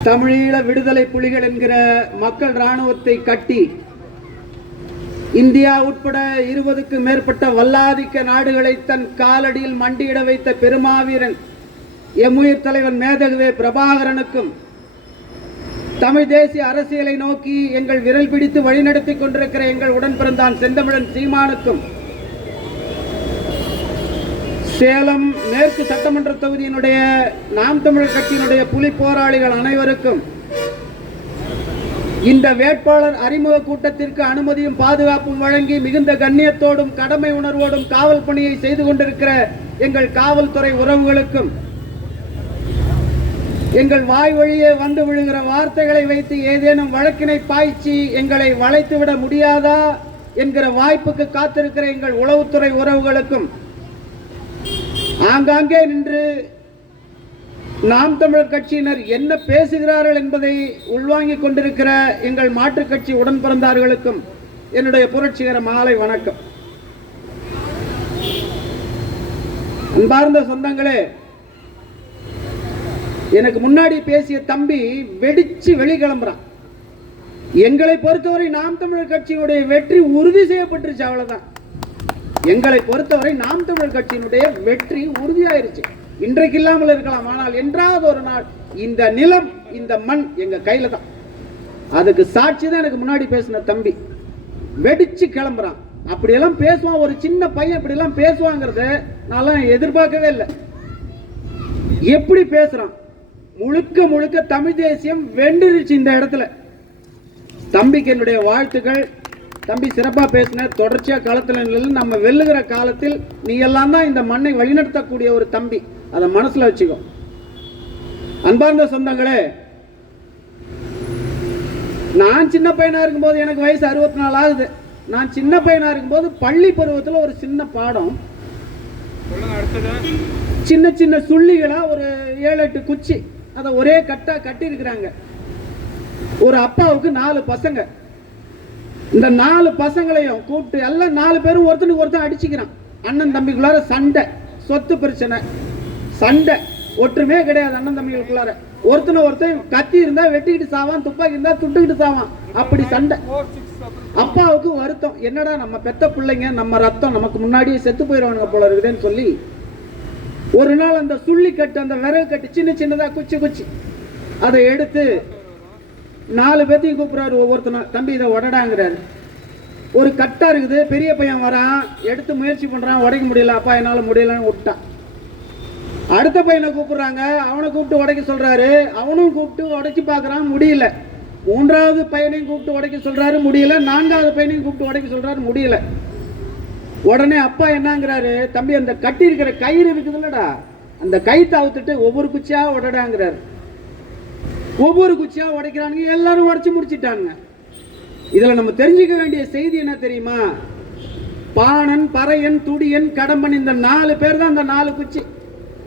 தமிழீழ விடுதலை புலிகள் என்கிற மக்கள் இராணுவத்தை கட்டி இந்தியா உட்பட 20க்கும் மேற்பட்ட வல்லாதிக்க நாடுகளை தன் காலடியில் மண்டியிட வைத்த பெருமாவீரன் எம்முயிர் தலைவன் மேதகுவே பிரபாகரனுக்கும் தமிழ் தேசிய அரசியலை நோக்கி எங்கள் விரல் பிடித்து வழிநடத்தி கொண்டிருக்கிற எங்கள் உடன் பிறந்தான் செந்தமிழன் சீமானுக்கும் சேலம் மேற்கு சட்டமன்ற தொகுதியினுடைய நாம் தமிழர் கட்சியினுடைய புலி போராளிகள் அனைவருக்கும் இந்த வேட்பாளர் அறிமுக கூட்டத்திற்கு அனுமதியும் பாதுகாப்பும் வழங்கி மிகுந்த கண்ணியத்தோடும் கடமை உணர்வோடும் காவல் பணியை செய்து கொண்டிருக்கிற எங்கள் காவல்துறை உறவுகளுக்கும் எங்கள் வாய் வழியே வந்து விழுகிற வார்த்தைகளை வைத்து ஏதேனும் வழக்கினை பாய்ச்சி எங்களை வளைத்துவிட முடியாதா என்கிற வாய்ப்புக்கு காத்திருக்கிற எங்கள் உளவுத்துறை உறவுகளுக்கும் ஆங்காங்கே நின்று நாம் தமிழர் கட்சியினர் என்ன பேசுகிறார்கள் என்பதை உள்வாங்கிக் கொண்டிருக்கிற எங்கள் மாற்றுக் கட்சி உடன் பிறந்தார்களுக்கும் என்னுடைய புரட்சிகர மாலை வணக்கம். அன்பார்ந்த சொந்தங்களே, எனக்கு முன்னாடி பேசிய தம்பி வெடிச்சு வெளிக்கிளம்புறான். எங்களை பொறுத்தவரை நாம் தமிழர் கட்சியினுடைய வெற்றி உறுதி செய்யப்பட்டுருச்சு, அவ்வளவுதான். எங்களை பொறுத்தவரை நாம் தமிழர் கட்சியினுடைய வெற்றி உறுதியாயிருச்சு. இன்றைக்கு இல்லாமல் இருக்கலாம், ஆனால் என்றாவது ஒரு நாள் இந்த நிலம் இந்த மண் எங்க கையில தான். அதுக்கு சாட்சி தான் எனக்கு முன்னாடி பேசின தம்பி. வெடிச்சு கிளம்புறான். அப்படியெல்லாம் பேசுவான், ஒரு சின்ன பையன் இப்படியெல்லாம் பேசுவாங்கிறத நான் எதிர்பார்க்கவே இல்லை. எப்படி பேசுறான், முழுக்க முழுக்க தமிழ் தேசியம் வென்றுருச்சு இந்த இடத்துல. தம்பிக்கு என்னுடைய வாழ்த்துக்கள். தம்பி சிறப்பா பேசின, தொடர்ச்சியா களத்தில் நம்ம வெல்லுகிற காலத்தில் நீ எல்லாம் தான் இந்த மண்ணை வழிநடத்தக்கூடிய ஒரு தம்பி, அதை மனசுல வச்சுக்கோ. அன்பார்ந்த சொந்தங்களே, நான் சின்ன பையனா இருக்கும்போது, எனக்கு வயசு 64 ஆகுது. நான் சின்ன பையனா இருக்கும்போது பள்ளி பருவத்தில் ஒரு சின்ன பாடம், சின்ன சின்ன சுள்ளிகளா ஒரு 7-8 குச்சி, அதை ஒரே கட்டா கட்டி இருக்கிறாங்க. ஒரு அப்பாவுக்கு 4 பசங்க. இந்த 4 பசங்களையும் கூப்பிட்டு எல்லாம் 4 பேரும் ஒருத்தனுக்கு ஒருத்தன் அடிச்சுக்கிறான். அண்ணன் தம்பிக்குள்ளார சண்டை, சொத்து பிரச்சனை, சண்டை, ஒற்றுமே கிடையாது அண்ணன் தம்பிகளுக்குள்ளார. ஒருத்தனை ஒருத்தன் கத்தி இருந்தா வெட்டிக்கிட்டு சாவான், துப்பாக்கி இருந்தா சுட்டுக்கிட்டு சாவான், அப்படி சண்டை. அப்பாவுக்கு வருத்தம், என்னடா நம்ம பெத்த பிள்ளைங்க, நம்ம ரத்தம் நமக்கு முன்னாடியே செத்து போயிடுவானுங்க போல இருக்குதுன்னு சொல்லி ஒரு நாள் அந்த சுள்ளி கட்டு, அந்த விறகு கட்டு, சின்ன சின்னதா குச்சி குச்சி அதை எடுத்து 4 பேர்த்தையும் கூப்பிடுறாரு. ஒவ்வொருத்தனா, தம்பி இதை உடடாங்கிறாரு. ஒரு கட்டா இருக்குது, பெரிய பையன் வரான், எடுத்து முயற்சி பண்றான், உடைக்க முடியல, அப்பா என்னால முடியலன்னு விட்டான். அடுத்த பையனை கூப்பிடுறாங்க, அவனை கூப்பிட்டு உடைக்க சொல்றாரு, அவனும் கூப்பிட்டு உடைச்சு பார்க்கறான், முடியல. 3வது பையனையும் கூப்பிட்டு உடைக்க சொல்றாரு, முடியல. 4வது பையனையும் கூப்பிட்டு உடைக்க சொல்றாரு, முடியல. உடனே அப்பா என்னங்கிறாரு, தம்பி அந்த கட்டி இருக்கிற கயிறு இருக்குதுல்லடா, அந்த கயிற்றை அவுத்துட்டு ஒவ்வொரு குச்சியா உடடாங்கிறாரு. ஒவ்வொரு குச்சியா உடைக்கிறானுங்க, எல்லாரும் உடைச்சு முடிச்சிட்டாங்க. இதுல நம்ம தெரிஞ்சுக்க வேண்டிய செய்தி என்ன தெரியுமா? பாணன், பறையன், துடியன், கடம்பன், இந்த 4 பேர் தான் அந்த 4 குச்சி.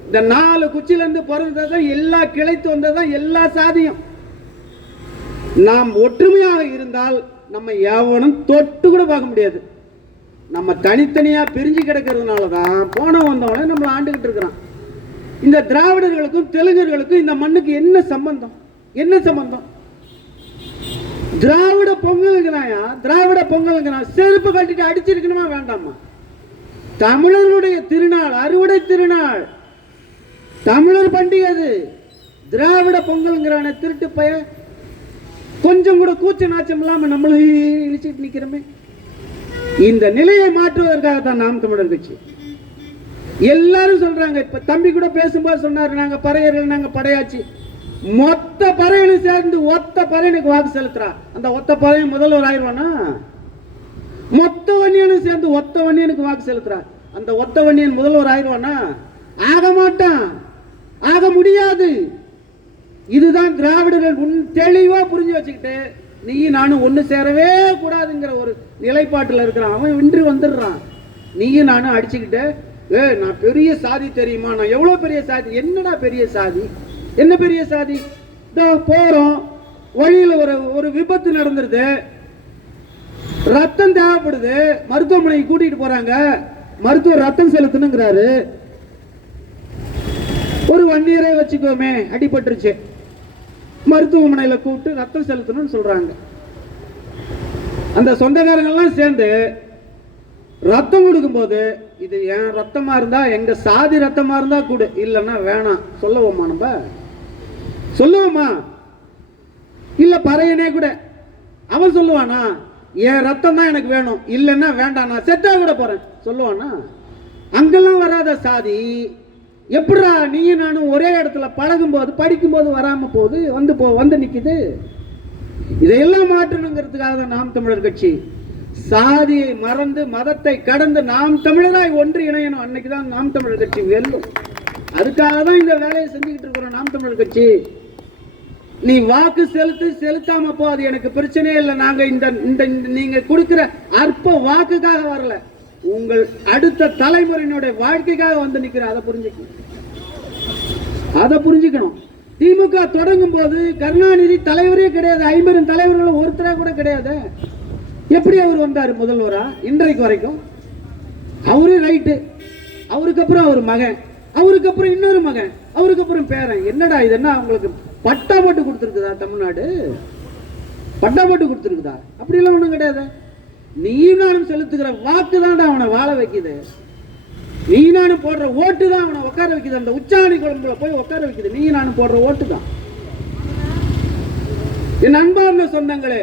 இந்த 4 குச்சில இருந்து பிறந்ததான் எல்லா கிளைத்து வந்ததுதான் எல்லா சாதியும். நாம் ஒற்றுமையாக இருந்தால் நம்ம எவனும் தொட்டு கூட பார்க்க முடியாது. நம்ம தனித்தனியா பிரிஞ்சு கிடக்கிறதுனாலதான் போன வந்தவன நம்மளை ஆண்டுகிட்டு இருக்கிறான். இந்த திராவிடர்களுக்கும் தெலுங்கர்களுக்கும் இந்த மண்ணுக்கு என்ன சம்பந்தம்? என்ன சம்பந்தம்? திராவிட பொங்கலுங்கிறாயா, திராவிட பொங்கலுங்கிறா, செருப்பு கட்டிட்டு அடிச்சிருக்கணுமா வேண்டாமா? தமிழர்களுடைய திருநாள், அறுவடை திருநாள், தமிழர் பண்டிகை அது. திராவிட பொங்கலுங்கிறான திருட்டு பய, கொஞ்சம் கூட கூச்ச நாச்சம் இல்லாம நம்மள இழிச்சிட்டு நிக்கிறோமே. இந்த நிலையை மாற்றுவதற்காகத்தான் நாம் தமிழர் கட்சி. எல்லாரும் சொல்றாங்க. இப்ப தம்பி கூட பேசும்போது சொன்னாரு, நாங்க பறையர்கள், நாங்க படையாச்சு. மொத்த பறையனும் சேர்ந்து ஒத்த பறையனுக்கு வாக்கு செலுத்துறா. அந்த ஒத்த பறையன் முதல்வர் ஆயிடுவானா? மொத்த வன்னியனும் சேர்ந்து ஒத்த வன்னியனுக்கு வாக்கு செலுத்துறா. அந்த ஒத்த வன்னியன் முதல்வர் ஆயிடுவானா? ஆக மாட்டான், ஆக முடியாது. இதுதான் திராவிடர்கள் தெளிவா புரிஞ்சு வச்சுக்கிட்டு நீ நானும் ஒண்ணு சேரவே கூடாதுங்கிற ஒரு நிலைப்பாட்டில் இருக்கிறான். அவன் வென்று வந்துடுறான். நீயும் நானும் அடிச்சுக்கிட்டு, நான் பெரிய சாதி தெரியுமா, நான் எவ்வளவு பெரிய சாதி. என்னடா பெரிய சாதி? என்ன பெரிய சாதி? போறோம், வழியில் ஒரு விபத்து நடந்துருது, ரத்தம் தேவைப்படுது, மருத்துவமனைக்கு கூட்டிட்டு போறாங்க, மருத்துவர் ரத்தம் செலுத்தணுங்கிறாரு. ஒரு வன்னியரை வச்சுக்கோமே, அடிபட்டுருச்சு, மருத்துவமனையில கூப்பிட்டு ரத்தம் செலுத்தணும்னு சொல்றாங்க. அந்த சொந்தக்காரங்கெல்லாம் சேர்ந்து ரத்தம் கொடுக்கும்போது, இது என் ரத்தமா இருந்தா, எங்க சாதி ரத்தமா இருந்தா கொடு, இல்லைன்னா வேணாம் சொல்லுவோமா? நம்ம சொல்லுவோமா? இல்ல பறையனே கூட அவன் சொல்லுவானா, என் ரத்தம் தான் எனக்கு வேணும், இல்லைன்னா வேண்டாம், நான் செத்தா கூட போறேன் சொல்லுவானா? அங்கெல்லாம் வராத சாதி எப்படா நீயும் நானும் ஒரே இடத்துல பழகும் போது படிக்கும் போது வராம போகுது, வந்து நிக்குது. இதையெல்லாம் மாற்றணுங்கிறதுக்காக தான் நாம் தமிழர் கட்சி சாதியை மறந்து மதத்தை கடந்து நாம் தமிழராய் ஒன்று இணையணும். அன்னைக்குதான் நாம் தமிழர் கட்சி வெல்லும். அதுக்காக தான் இந்த வேலையை செஞ்சுக்கிட்டு இருக்கிறோம் நாம் தமிழர் கட்சி. நீ வாக்கு செலுத்தாம போ, அது எனக்கு பிரச்சனையே இல்லை. நாங்க இந்த நீங்க கொடுக்கிற அற்ப வாக்குக்காக வரல, உங்கள் அடுத்த தலைமுறையினுடைய வாழ்க்கைக்காக வந்து நிக்கிற. அதை புரிஞ்சுக்கணும். திமுக தொடங்கும் போது கருணாநிதி தலைவரே கிடையாது, 50 தலைவர்கள் ஒருத்தரா கூட கிடையாது. எப்படி அவர் வந்தாரு முதல்வரா? இன்றைக்கு வரைக்கும் அவரு ரைட்டு, அவருக்கு அப்புறம் அவர் மகன், அவருக்கு அப்புறம் இன்னொரு மகன், அவருக்கு அப்புறம் பேரன். என்னடா இது? என்ன அவங்களுக்கு பட்டா போட்டு கொடுத்துருக்குதா? தமிழ்நாடு பட்டா போட்டு கொடுத்துருக்குதா? அப்படி எல்லாம் ஒண்ணும் கிடையாது. நீ நானும் செலுத்துகிற வாக்கு தான் அவனை வாழ வைக்குது. நீ நானும் போடுற ஓட்டு தான் அவனை உட்கார வைக்குது. அந்த உச்சாணி குழம்புல போய் உட்கார வைக்குது. நீ நானும் போடுற ஓட்டு தான். என் அன்பார்ந்த சொந்தங்களே,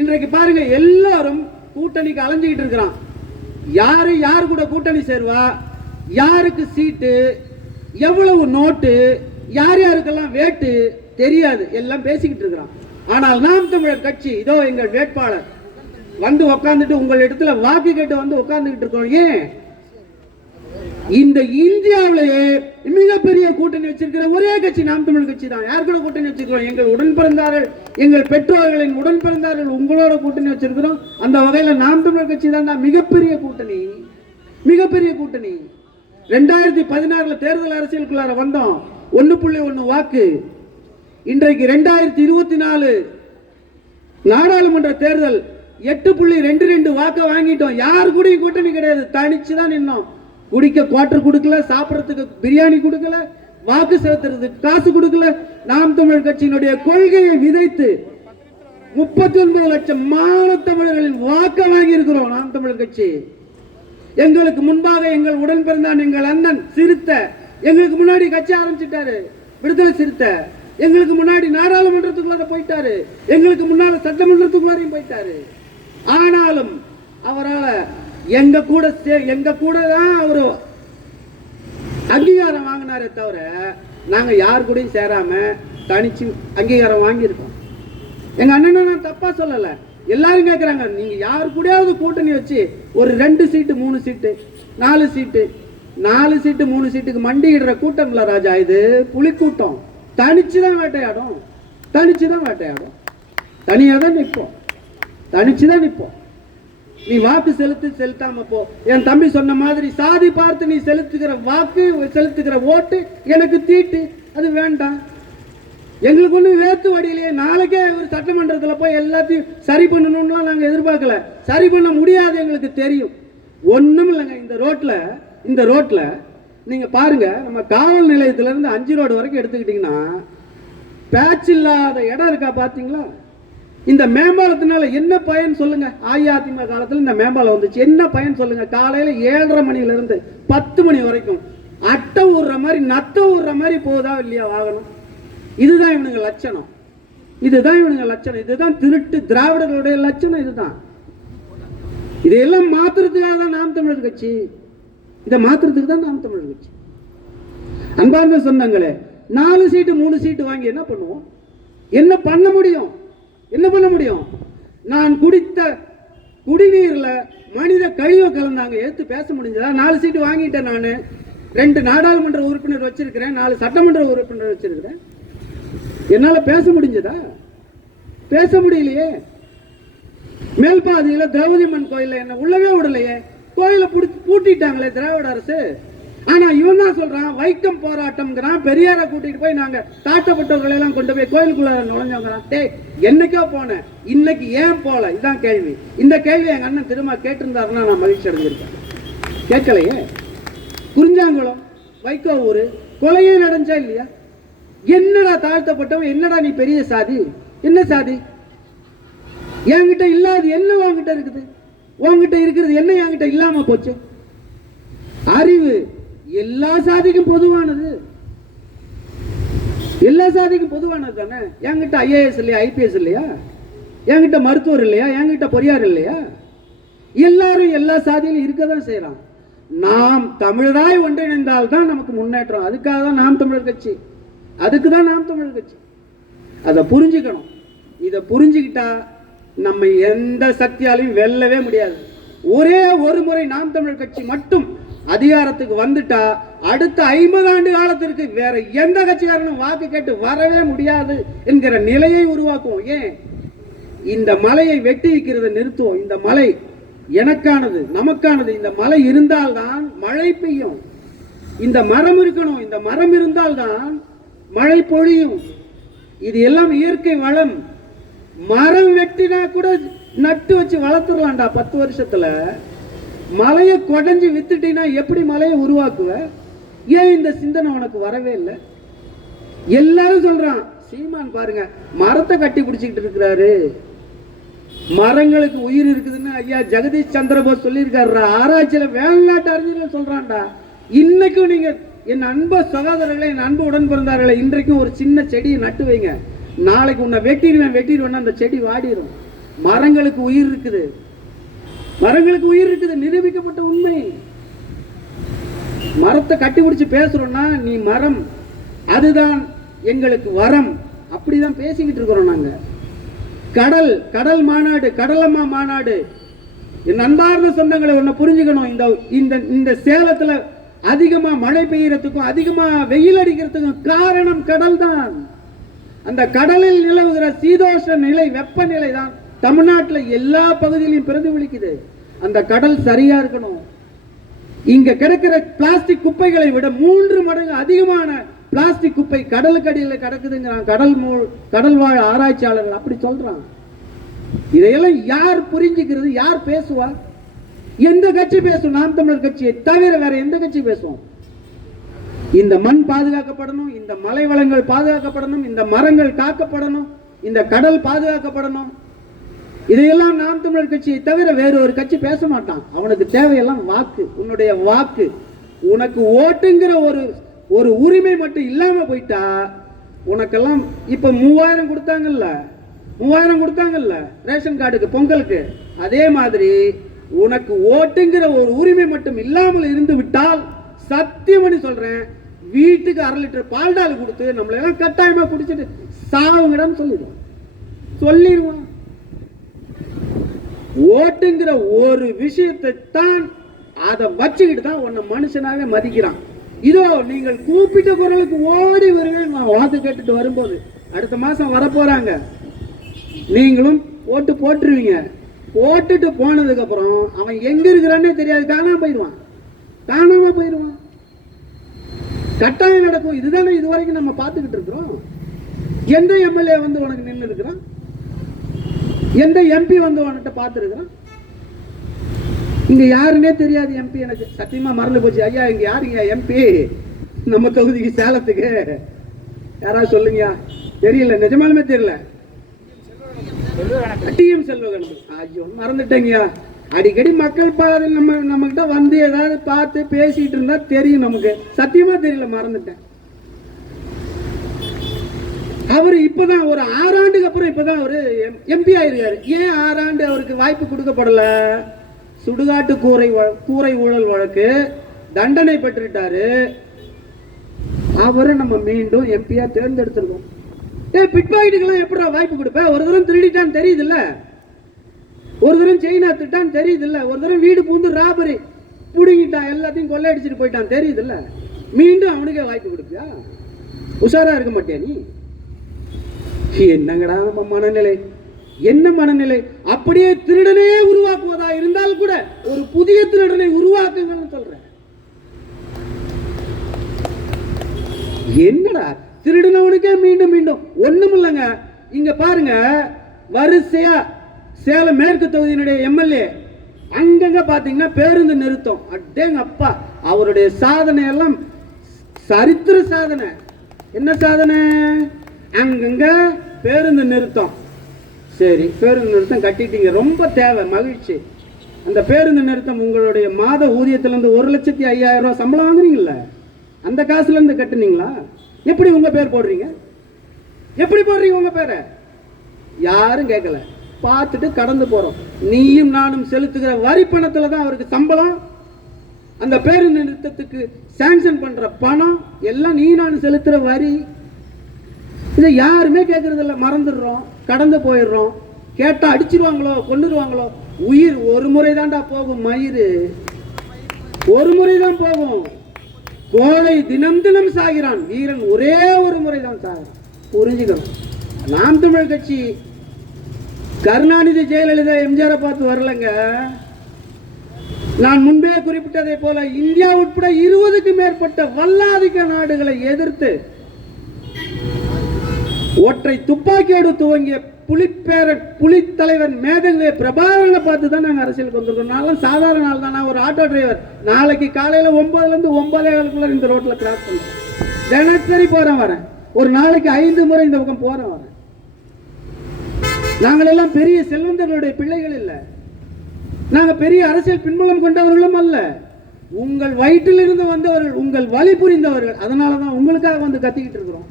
இன்றைக்கு பாருங்க, எல்லாரும் கூட்டணிக்கு அலைஞ்சிக்கிட்டு இருக்கிறான். யாரு கூட கூட்டணி சேருவா, யாருக்கு சீட்டு, எவ்வளவு நோட்டு, யார் யாருக்கெல்லாம் வேட்டு தெரியாது, எல்லாம் பேசிக்கிட்டு இருக்கிறான். ஆனால் நாம் தமிழர் கட்சி இதோ எங்கள் வேட்பாளர் வந்து உட்கார்ந்துட்டு உங்கள் இடத்துல வாக்கு கேட்டு வந்து உட்கார்ந்துகிட்டு இருக்கோம். ஏன்? இந்த இந்தியாவிலேயே மிகப்பெரிய கூட்டணி வச்சிருக்கிற ஒரே கட்சி நாம் தமிழர் கட்சி தான். யார் கூட கூட்டணி வச்சிருக்கிறோம்? எங்கள் உடன் பிறந்தார்கள், எங்கள் பெற்றோர்களின் உடன் பிறந்தார்கள், உங்களோட கூட்டணி வச்சிருக்கிறோம். அந்த வகையில் நாம் தமிழர் கட்சி தான் மிகப்பெரிய கூட்டணி. 2016 தேர்தல் அரசியலுக்குள்ளார வந்தோம், 1.1 வாக்கு. இன்றைக்கு 2024 நாடாளுமன்ற தேர்தல் 8.22 வாக்கு வாங்கிட்டோம். யார் கூட கூட்டணி கிடையாது, தனிச்சுதான் நின்னோம். குடிக்க குவார்டர் கொடுக்கல, சாப்பிடறதுக்கு பிரியாணி கொடுக்கல, வாக்கு செலுத்துறதுக்கு காசு கொடுக்கல. நாம் தமிழர் கட்சியினுடைய கொள்கையை விதைத்து 39 லட்சம் மாநிலத்தமிழர்களின் வாக்கு வாங்கி இருக்கிறோம். நாம் தமிழர் கட்சி எங்களுக்கு முன்பாக எங்கள் உடன் பிறந்தான் எங்கள் அண்ணன் சிறுத்த எங்களுக்கு முன்னாடி கட்சி ஆரம்பிச்சிட்டாரு, விடுதலை சிறுத்த. எங்களுக்கு முன்னாடி நாடாளுமன்றத்துக்குள்ள போயிட்டாரு, எங்களுக்கு முன்னால சட்டமன்றத்துக்குள்ளாரையும் போயிட்டாரு. ஆனாலும் அவரால் எங்க கூட தான் அவரு அங்கீகாரம் வாங்கினாரே தவிர நாங்க யார் கூடயும் சேராம தனிச்சு அங்கீகாரம் வாங்கியிருக்கோம். எங்க அண்ணனை நான் தப்பா சொல்லல. எல்லாரும் கேட்கிறாங்க, நீங்க யாரு கூடயாவது கூட்டணி வச்சு ஒரு 2 சீட்டு 3 சீட்டு 4 சீட்டு 4 சீட்டு 3 சீட்டுக்கு மண்டியிடுற கூட்டம்ல ராஜா. இது புலி கூட்டம். தனிச்சுதான் வேட்டையாடும். தனியா தான் நிற்போம், தனிச்சுதான் நிற்போம். நீ வாக்கு செலுத்தாம போ. என் தம்பி சொன்ன மாதிரி சாதி பார்த்து நீ செலுத்துகிற வாக்கு, செலுத்துகிற ஓட்டு எனக்கு தீட்டு, அது வேண்டாம். எங்களுக்கு ஒண்ணு வேத்து வடியிலேயே நாளைக்கே ஒரு சட்டமன்றத்தில் போய் எல்லாத்தையும் சரி பண்ணணும்லாம் நாங்க எதிர்பார்க்கல. சரி பண்ண முடியாது, எங்களுக்கு தெரியும். ஒண்ணும் இல்லைங்க. இந்த ரோட்ல நீங்க பாருங்க, நம்ம காவல் நிலையத்துல இருந்து 5 ரோடு வரைக்கும் எடுத்துக்கிட்டீங்கன்னா பேட்ச் இல்லாத இடம் இருக்கா பாத்தீங்களா? இந்த மேம்பாலத்தினால என்ன பயன் சொல்லுங்க? அஇஅதிமுக காலத்தில் இந்த மேம்பாலம் வந்துச்சு, என்ன பயன் சொல்லுங்க? காலையில 7:30 மணில இருந்து 10 மணி வரைக்கும் அட்டை ஊடுற மாதிரி நத்த ஊடுற மாதிரி போகுதா இல்லையா வாகனம்? இதுதான் இவனுங்க லட்சணம். இதுதான் திருட்டு திராவிடர்களுடைய லட்சணம். இதுதான். இதையெல்லாம் மாத்துறதுக்காக தான் நாம் தமிழர் கட்சி. இதை மாத்துறதுக்கு தான் நாம் தமிழர் கட்சி. அன்பார்ந்த சொந்தங்களே, 4 சீட்டு 3 சீட்டு வாங்கி என்ன பண்ணுவோம்? என்ன பண்ண முடியும்? நான் குடித்த குடிநீர்ல மனித கழிவை கலந்தாங்க, எடுத்து பேச முடிஞ்சதா? 4 சீட்டு வாங்கிட்டேன். நான் 2 நாடாளுமன்ற உறுப்பினர் வச்சிருக்கிறேன், 4 சட்டமன்ற உறுப்பினர் வச்சிருக்கிறேன். என்னால பேச முடிஞ்சதா? பேச முடியலையே. மேல்பாதியில திரௌபதி அம்மன் கோயில என்ன உள்ளவே விடலையே. கோயில பூட்டிட்டாங்களே திராவிட அரசு. ஆனா இவன் தான் சொல்றான் வைக்கம் போராட்டம்ங்கிறான். பெரியார கூட்டிட்டு போய் நாங்க தாழ்த்தப்பட்டவர்களை எல்லாம் கொண்டு போய் கோயிலுக்குள்ள நுழைஞ்சவங்க. என்னைக்கோ போனேன், இன்னைக்கு ஏன் போல? இதுதான் கேள்வி. இந்த கேள்வி எங்க அண்ணன் திரும்ப கேட்டிருந்தாருன்னா நான் மகிழ்ச்சி அடைஞ்சிருக்கேன். கேட்கலையே. குறிஞ்சாங்குளம் வைகோ ஊரு கொலையே நடந்தா இல்லையா? என்னடா தாழ்த்தப்பட்டவன், என்னடா நீ பெரிய சாதி, என்ன சாதி? என்கிட்ட இல்லாது என்ன உன்கிட்ட இருக்குது? உன்கிட்ட இருக்கிறது என்ன என்கிட்ட இல்லாம போச்சு? அறிவு எல்லா சாதிக்கும் பொதுவானது, எல்லா சாதிக்கும் பொதுவானது தானே. என்கிட்ட ஐஏஎஸ் இல்லையா, ஐபிஎஸ் இல்லையா, என்கிட்ட மருத்துவர் இல்லையா, என்கிட்ட பொறியாளர் இல்லையா? எல்லாரும் எல்லா சாதியிலும் இருக்கதான் செய்யறான். நாம் தமிழராய் ஒன்றிணைந்தால் தான் நமக்கு முன்னேற்றம். அதுக்காக தான் நாம் தமிழர் கட்சி, அதுக்கு தான் நாம் தமிழர் கட்சி. அதை புரிஞ்சுக்கணும். இதை புரிஞ்சுக்கிட்டா நம்ம எந்த சக்தியாலையும் வெல்லவே முடியாது. ஒரே ஒரு முறை நாம் தமிழர் கட்சி மட்டும் அதிகாரத்துக்கு வந்துட்டா அடுத்த 50 ஆண்டு காலத்திற்கு வேற எந்த கட்சிக்காரனும் வாக்கு கேட்டு வரவே முடியாது என்கிற நிலையை உருவாக்குவோம். ஏன் இந்த மலையை வெட்டி வைக்கிறத நிறுத்துவோம். இந்த மலை எனக்கானது, நமக்கானது. இந்த மலை இருந்தால்தான் மழை பெய்யும். இந்த மரம் இருக்கணும், இந்த மரம் இருந்தால்தான் மழை பொழியும். இது எல்லாம் இயற்கை வளம். மரம் வெட்டினா கூட நட்டு வச்சு வளர்த்துடலாம்டா 10 வருஷத்துல. மலையை கொடைஞ்சு வித்துட்டீங்கன்னா எப்படி மலையை உருவாக்குவ? ஏன் இந்த சிந்தனை உனக்கு வரவே இல்லை? எல்லாரும் சொல்றான், சீமான் பாருங்க மரத்தை கட்டி பிடிச்சிக்கிட்டு இருக்கிறாரு, மரங்களுக்கு உயிர் இருக்குதுன்னு ஐயா ஜெகதீஷ் சந்திர போஸ் சொல்லியிருக்காரு. ஆராய்ச்சியில வெளிநாட்டு அறிஞர்கள் சொல்றான்டா. இன்னைக்கும் நீங்க என் அன்பு சகோதரர்களை, என் அன்பு உடன் பிறந்தார்களை, இன்றைக்கும் ஒரு சின்ன செடியை நட்டு வைங்க. நாளைக்கு உன்னை வெட்டிடுவேன் அந்த செடி வாடிடும். மரங்களுக்கு உயிர் இருக்குது, மரங்களுக்கு உயிர் இருக்குது, நிரூபிக்கப்பட்ட உண்மை. மரத்தை கட்டி பிடிச்சு பேசுறோம்னா நீ மரம், அதுதான் எங்களுக்கு வரம், அப்படிதான் பேசிக்கிட்டு இருக்கிறோம் நாங்க. கடல் மாநாடு, கடலம்மா மாநாடு. என் அன்பார்ந்த சொந்தங்களை ஒண்ணு புரிஞ்சுக்கணும். இந்த சேலத்துல அதிகமா மழை பெய்யறதுக்கும் அதிகமா வெயில் அடிக்கிறதுக்கும் காரணம் கடல் தான். அந்த கடலில் நிலவுகிற சீதோஷ நிலை, வெப்பநிலை தான் தமிழ்நாட்டில் எல்லா பகுதியிலையும் பிரதிபலிக்குது. அந்த கடல் சரியா இருக்கணும். இங்க கிடக்கிற பிளாஸ்டிக் குப்பைகளை விட 3 மடங்கு அதிகமான பிளாஸ்டிக் குப்பை கடலுக்கு அடியில் கிடக்குதுங்கிறான் கடல் வாழ் ஆராய்ச்சியாளர்கள் அப்படி சொல்றான். இதையெல்லாம் யார் புரிஞ்சுக்கிறது? யார் பேசுவா? எந்த கட்சி பேசும்? நாம் தமிழர் கட்சியை தவிர வேற எந்த கட்சி பேசுவோம்? இந்த மண் பாதுகாக்கப்படணும், இந்த மலை வளங்கள் பாதுகாக்கப்படணும், இந்த மரங்கள் காக்கப்படணும், இந்த கடல் பாதுகாக்கப்படணும். இதையெல்லாம் நாம் தமிழர் கட்சியை தவிர வேற ஒரு கட்சி பேச மாட்டான். அவனுக்கு தேவையெல்லாம் வாக்கு, உன்னுடைய வாக்கு. உனக்கு ஓட்டுங்கிற ஒரு உரிமை மட்டும் இல்லாம போயிட்டா உனக்கெல்லாம் இப்ப 3000 கொடுத்தாங்கல்ல ரேஷன் கார்டுக்கு, பொங்கலுக்கு. அதே மாதிரி உனக்கு ஓட்டுங்கிற ஒரு உரிமை மட்டும் இல்லாமல் இருந்து விட்டால் சத்தியமணி சொல்றேன், வீட்டுக்கு 1/2 லிட்டர் பால்டால் கொடுத்து நம்மள எல்லாம் கட்டாயமா குடிச்சிட்டு சாவுங்கடான்னு சொல்லிடுவான். ஓட்டுங்கிற ஒரு விஷயத்தை தான் அதை வச்சுக்கிட்டு தான் உன்னை மனுஷனாவே மதிக்கிறான். இதோ நீங்கள் கூப்பிட்ட குரலுக்கு ஓடி வருவேன். நான் வாக்கு கேட்டுட்டு வரும்போது அடுத்த மாசம் வரப்போறாங்க, நீங்களும் ஓட்டு போட்டுருவீங்க. போட்டுட்டு போனதுக்கு அப்புறம் அவன் எங்க இருக்கிறான்னே தெரியாது, காணாம போயிடுவான். கட்டாயம் நடக்கும். இதுதானே இதுவரைக்கும் நம்ம பார்த்துக்கிட்டு இருக்கிறோம். எந்த எம்எல்ஏ வந்து உனக்கு நின்று இருக்கிறான்? எந்த எம்பி வந்து உன்கிட்ட பார்த்துருக்கிறான்? இங்க யாருன்னே தெரியாது எம்பி. எனக்கு சத்தியமா மறந்து போச்சு. ஐயா இங்க யாருங்க எம்பி நம்ம தொகுதிக்கு, சேலத்துக்கு? யாராவது சொல்லுங்க. தெரியல, நிஜமாலுமே தெரியல. டிஎம் செல்வகணபதி. ஐயோ மறந்துட்டேங்கய்யா. அடிக்கடி மக்கள் பாதை நம்ம கிட்ட வந்து ஏதாவது பார்த்து பேசிட்டு இருந்தா தெரியும் நமக்கு. சத்தியமா தெரியல, மறந்துட்டேன். அவரு இப்பதான் ஒரு 6 ஆண்டுக்கு அப்புறம் இப்பதான் அவரு எம்பி ஆயிருக்காரு. ஏன் 6 ஆண்டு அவருக்கு வாய்ப்பு கொடுக்கப்படல? சுடுகாட்டு கூரை ஊழல் வழக்கு தண்டனை பெற்றுட்டாரு. அவரை நம்ம மீண்டும் எம்பியா தேர்ந்தெடுத்திருக்கோம். பிட்பாக்கெட்டுக்கெல்லாம் எப்படி வாய்ப்பு கொடுப்ப? ஒரு தரம் திருடிட்டான்னு தெரியுது இல்ல, ஒரு தரம் செயினா திட்டான்னு தெரியுது இல்ல, ஒரு தரம் வீடு பூந்து ராபரி புடுங்கிட்டான், எல்லாத்தையும் கொள்ளையடிச்சிட்டு போயிட்டான் தெரியுது இல்ல, மீண்டும் அவனுக்கே வாய்ப்பு கொடுப்பியா? உஷாரா இருக்க மாட்டியா நீ? என்னங்கடா நம்ம மனநிலை, என்ன மனநிலை? அப்படியே திருடனே உருவாக்குவதா இருந்தால் கூட ஒரு புதிய திருடனை உருவாக்குங்கன்னு சொல்றேன். என்னடா திருடனவனுக்கே மீண்டும் மீண்டும் ஒண்ணும் இல்லைங்க. இங்க பாருங்க, வரிசையா சேலம் மேற்கு தொகுதியினுடைய எம்எல்ஏ அங்கங்க பாத்தீங்கன்னா பேருந்து நிறுத்தம். அடேங்க அப்பா, அவருடைய சாதனை எல்லாம் சரித்திர சாதனை. என்ன சாதனை? அங்கங்க பேருந்து நிறுத்தம். சரி, பேருந்து நிறுத்தம் கட்டிட்டீங்க, ரொம்ப தேவை, மகிழ்ச்சி. அந்த பேருந்து நிறுத்தம் உங்களுடைய மாத ஊதியத்திலேருந்து 1,05,000 ரூபா சம்பளம் வாங்குறீங்கல்ல, அந்த காசுலேருந்து கட்டுனீங்களா? எப்படி உங்கள் பேர் போடுறீங்க? எப்படி போடுறீங்க உங்கள் பேரை? யாரும் கேட்கல, பார்த்துட்டு கடந்து போகிறோம். நீயும் நானும் செலுத்துகிற வரி பணத்தில் தான் அவருக்கு சம்பளம். அந்த பேருந்து நிறுத்தத்துக்கு சாங்ஷன் பண்ணுற பணம் எல்லாம் நீ நானும் செலுத்துகிற வரி. இதை யாருமே கேட்கறதில்ல, மறந்துடுறோம், கடந்து போயிடுறோம். கேட்டால் அடிச்சிருவாங்களோ கொண்டுருவாங்களோ. உயிர் ஒரு முறை தான்டா போகும், மயிறு ஒரு முறை தான் போகும். கோழை தினம் தினம் சாகிறான், வீரன் ஒரே ஒரு முறை தான் சாகிறான். புரிஞ்சுக்கணும். நாம் தமிழ் கட்சி கருணாநிதி ஜெயலலிதா எம்ஜிஆரை பார்த்து வரலங்க. நான் முன்பே குறிப்பிட்டதை போல இந்தியா உட்பட 20க்கும் மேற்பட்ட வல்லாதிக்க நாடுகளை எதிர்த்து ஒற்றை துப்பாக்கியோடு துவங்கிய புலித்தலைவர் மேதகுவே பிரபாகரனை பார்த்து தான் நாங்கள் அரசியலுக்கு வந்திருக்கோம். நான்லாம் சாதாரண நாள் தான். நான் ஒரு ஆட்டோ டிரைவர். நாளைக்கு காலையில் 9லேருந்து 9:15 இந்த ரோட்டில் கிராஸ் பண்ணுறேன். தினசரி போகிறேன் வரேன். ஒரு நாளைக்கு 5 முறை இந்த பக்கம் போகிறேன் வரேன். நாங்கள் எல்லாம் பெரிய செல்வந்தர்களுடைய பிள்ளைகள் இல்லை. நாங்கள் பெரிய அரசியல் பின்புலம் கொண்டவர்களும் அல்ல. உங்கள் வயிற்றில் இருந்து வந்தவர்கள், உங்கள் வழி புரிந்தவர்கள். அதனால தான் உங்களுக்காக வந்து கத்திக்கிட்டு இருக்கிறோம்.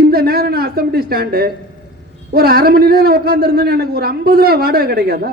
இந்த நேரம் நான் அசம்பிளி ஸ்டாண்டு ஒரு 1/2 மணி நேரம் உட்காந்துருந்தேன்னு எனக்கு ஒரு 50 ரூபா வாடகை கிடைக்காதா?